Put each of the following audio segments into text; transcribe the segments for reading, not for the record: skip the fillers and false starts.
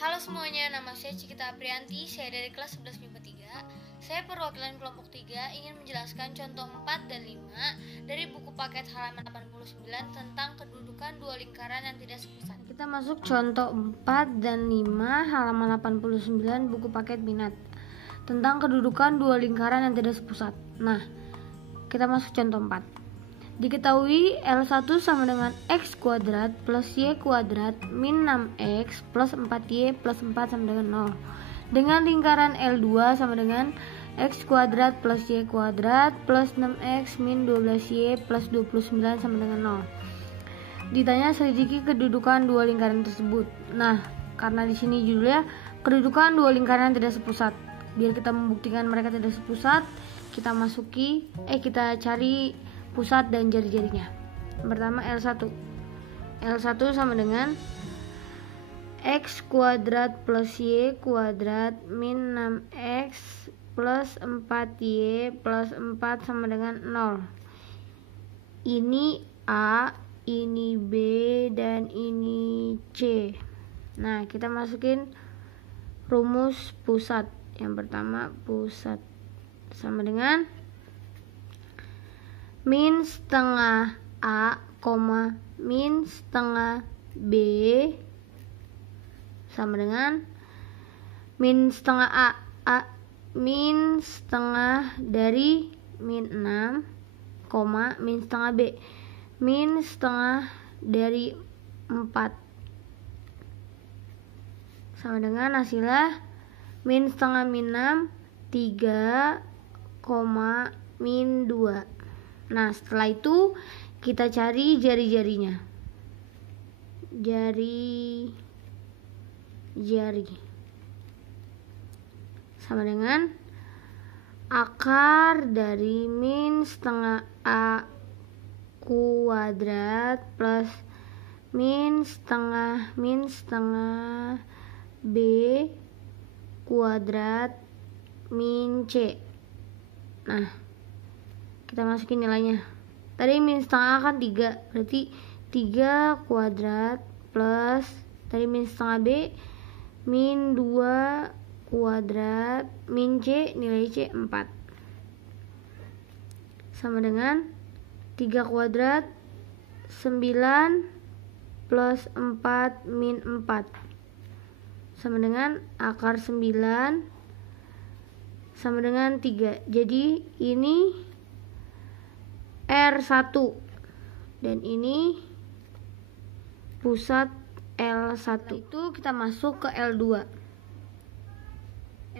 Halo semuanya, nama saya Cikita Aprianti, saya dari kelas 11 MIPA 3. Saya perwakilan kelompok 3 ingin menjelaskan contoh 4 dan 5 dari buku paket halaman 89 tentang kedudukan dua lingkaran yang tidak sepusat. Kita masuk contoh 4 dan 5 halaman 89 buku paket minat tentang kedudukan dua lingkaran yang tidak sepusat. Nah, kita masuk contoh 4. Diketahui L1 sama dengan X kuadrat plus Y kuadrat min 6X plus 4Y plus 4 sama dengan 0. Dengan lingkaran L2 sama dengan X kuadrat plus Y kuadrat plus 6X min 12Y plus 29 sama dengan 0. Ditanya selidiki kedudukan dua lingkaran tersebut. Nah, karena di sini judulnya kedudukan dua lingkaran tidak sepusat. Biar kita membuktikan mereka tidak sepusat, kita cari pusat dan jari-jarinya. Pertama L1 sama dengan X kuadrat plus Y kuadrat min 6X plus 4Y plus 4 sama dengan 0. Ini A, ini B, dan ini C. Nah, kita masukin rumus pusat. Yang pertama pusat sama dengan min setengah A, min setengah B sama dengan min setengah min setengah dari min 6, min setengah B, min setengah dari 4 sama dengan hasilnya min setengah min 6, 3, min 2. Nah, setelah itu kita cari jari-jarinya. Jari sama dengan akar dari min setengah A kuadrat plus min setengah B kuadrat min C. Nah, kita masukin nilainya. Tadi min setengah A kan 3, berarti 3 kuadrat plus tadi min setengah B min 2 kuadrat min C, nilai C 4 sama dengan 3 kuadrat 9 plus 4 min 4 sama dengan akar 9 sama dengan 3. Jadi ini R1 dan ini pusat L1. Setelah itu kita masuk ke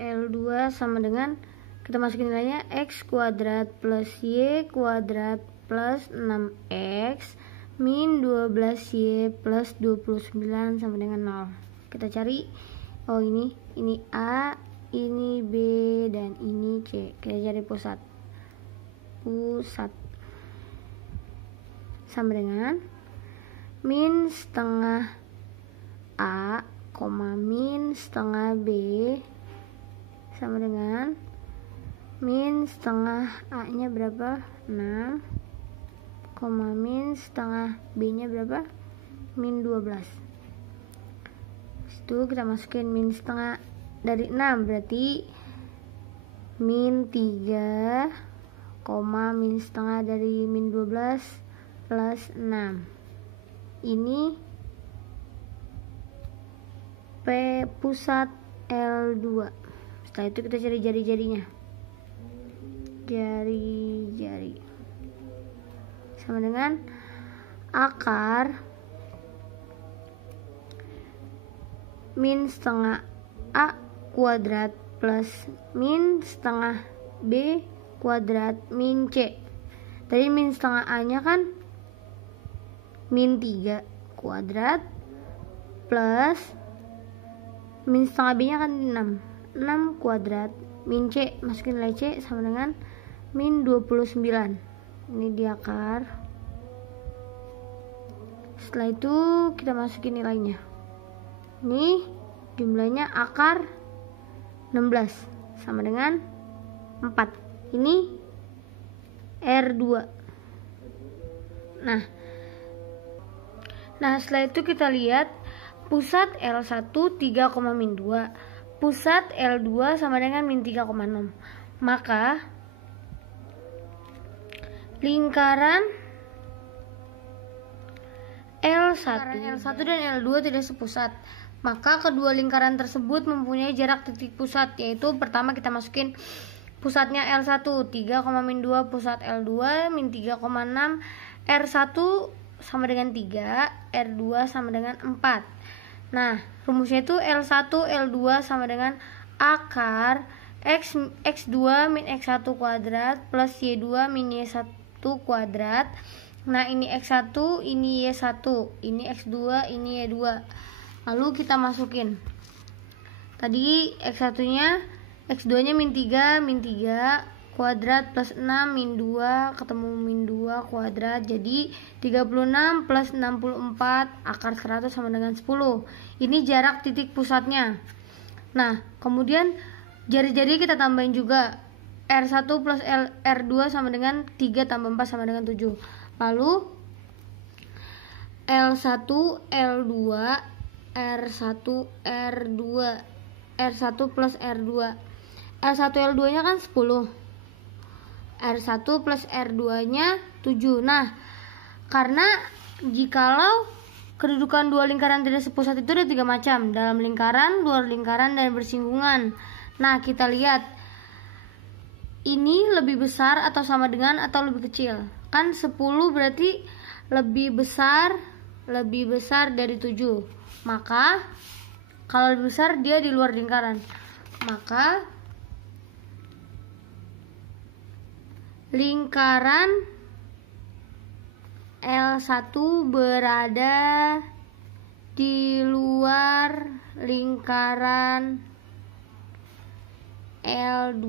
L2 sama dengan kita masukin nilainya X kuadrat plus Y kuadrat plus 6X min 12Y plus 29 sama dengan 0. Kita cari, ini A, ini B, dan ini C. Kita cari pusat sama dengan min setengah A, min setengah B sama dengan min setengah A nya berapa? 6, min setengah B nya berapa? Min 12. Itu kita masukin min setengah dari 6 berarti min 3, min setengah dari min 12 plus 6. Ini P pusat L2. Setelah itu kita cari jari-jarinya. Jari sama dengan akar min setengah A kuadrat plus min setengah B kuadrat min C. Tadi min setengah A nya kan min 3 kuadrat plus min setengah B nya kan 6 kuadrat min C, masukin nilai C sama dengan min 29. Ini di akar. Setelah itu kita masukin nilainya. Ini jumlahnya akar 16 sama dengan 4. Ini R2. Nah, setelah itu kita lihat Pusat L1 3, min 2. Pusat L2 sama dengan min 3,6. Maka lingkaran L1 dan L2 tidak sepusat. Maka kedua lingkaran tersebut mempunyai jarak titik pusat, yaitu pertama kita masukin pusatnya L1 3, min 2, pusat L2 min 3,6, R1 sama dengan 3, R2 sama dengan 4. Nah, rumusnya itu L1 L2 sama dengan akar X2 min X1 kuadrat plus Y2 min Y1 kuadrat. Nah, ini X1, ini Y1, ini X2, ini Y2. Lalu kita masukin. Tadi X1-nya, X2-nya min 3 kuadrat plus 6 min 2, ketemu min 2 kuadrat. Jadi 36 plus 64 akar 100 sama dengan 10. Ini jarak titik pusatnya. Nah, kemudian jari-jari kita tambahin juga. R1 plus R2 sama dengan 3 tambah 4 sama dengan 7. Lalu L1 L2 R1 R2 R1 plus R2. R1 L2 nya kan 10, R1 plus R2 nya 7. Nah, karena jikalau kedudukan dua lingkaran tidak sepusat itu ada 3 macam: dalam lingkaran, luar lingkaran, dan bersinggungan. Nah, kita lihat ini lebih besar atau sama dengan atau lebih kecil. Kan 10 berarti lebih besar dari 7. Maka kalau lebih besar dia di luar lingkaran. Maka lingkaran L1 berada di luar lingkaran L2.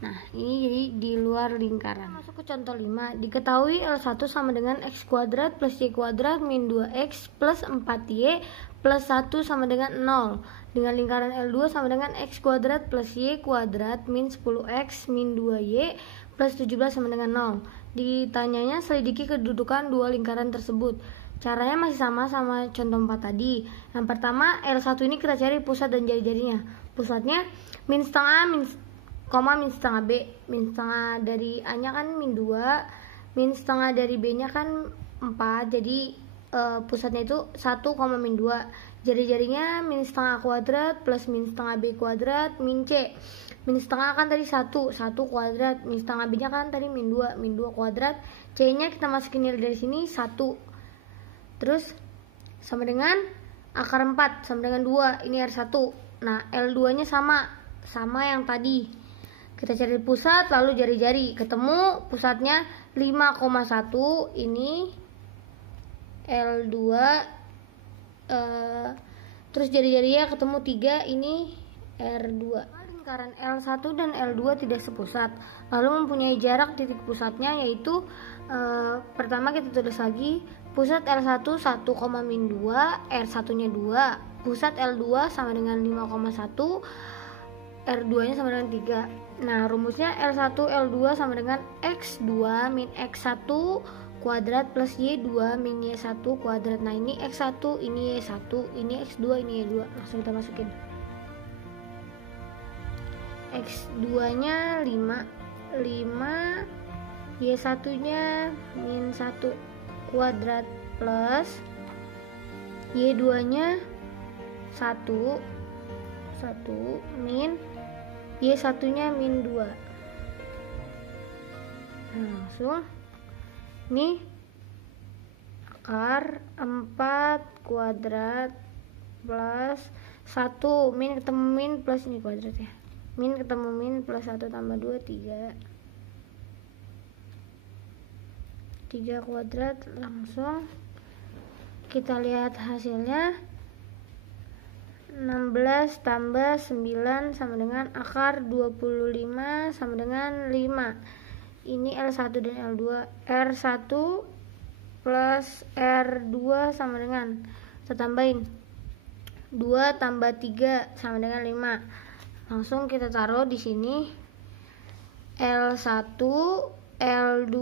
Nah, ini jadi di luar lingkaran. Masuk ke contoh 5. Diketahui L1 sama dengan X kuadrat plus Y kuadrat min 2X plus 4Y plus 1 sama dengan 0. Dengan lingkaran L2 sama dengan X kuadrat plus Y kuadrat min 10X min 2Y plus 17 sama dengan 0. Ditanyanya selidiki kedudukan dua lingkaran tersebut. Caranya masih sama contoh 4 tadi. Yang pertama, L1 ini kita cari pusat dan jari-jarinya. Pusatnya min setengah min setengah B. Min setengah dari A nya kan min 2, min setengah dari B nya kan 4. Jadi pusatnya itu 1, min 2. Jari-jarinya min setengah A kuadrat plus min setengah B kuadrat min C. Min setengah kan tadi 1 kuadrat, min setengah B nya kan tadi min 2 kuadrat. C nya kita masukin nilai dari sini 1. Terus sama dengan akar 4 sama dengan 2. Ini R1. Nah, L2 nya sama yang tadi. Kita cari pusat lalu jari-jari. Ketemu pusatnya 5,1. Ini L2. Terus jari-jarinya ketemu 3. Ini R2. Lingkaran L1 dan L2 tidak sepusat, lalu mempunyai jarak titik pusatnya, yaitu pertama kita tulis lagi pusat L1 1, min 2, R1 nya 2, pusat L2 sama dengan 5,1, R2 nya sama dengan 3. Nah, rumusnya L1 L2 sama dengan X2 min X1 kuadrat plus Y2 min Y1 kuadrat. Nah, ini X1, ini Y1, ini X2, ini Y2. Langsung kita masukin. X2 nya 5, Y1 nya min 1 kuadrat plus Y2 nya 1 min Y1 nya min 2. Nah, langsung ini akar 4 kuadrat plus 1 min ketemu min plus ini kuadrat ya. Min ketemu min plus 1 tambah 2 3 kuadrat. Langsung kita lihat hasilnya. 16 tambah 9 sama dengan akar 25 sama dengan 5. Ini L1 dan L2. R1 plus R2 sama dengan, kita tambahin 2 tambah 3 sama dengan 5. Langsung kita taruh di sini L1 L2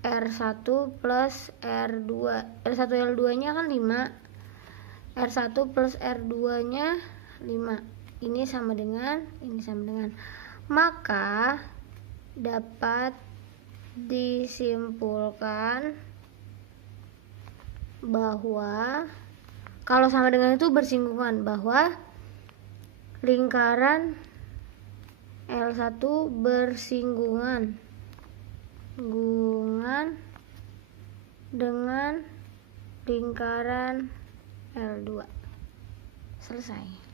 R1 plus R2. R1 L2 nya kan 5, R1 plus R2 nya 5. Ini sama dengan maka dapat disimpulkan bahwa kalau sama dengan itu bersinggungan, bahwa lingkaran L1 bersinggungan dengan lingkaran L2. Selesai.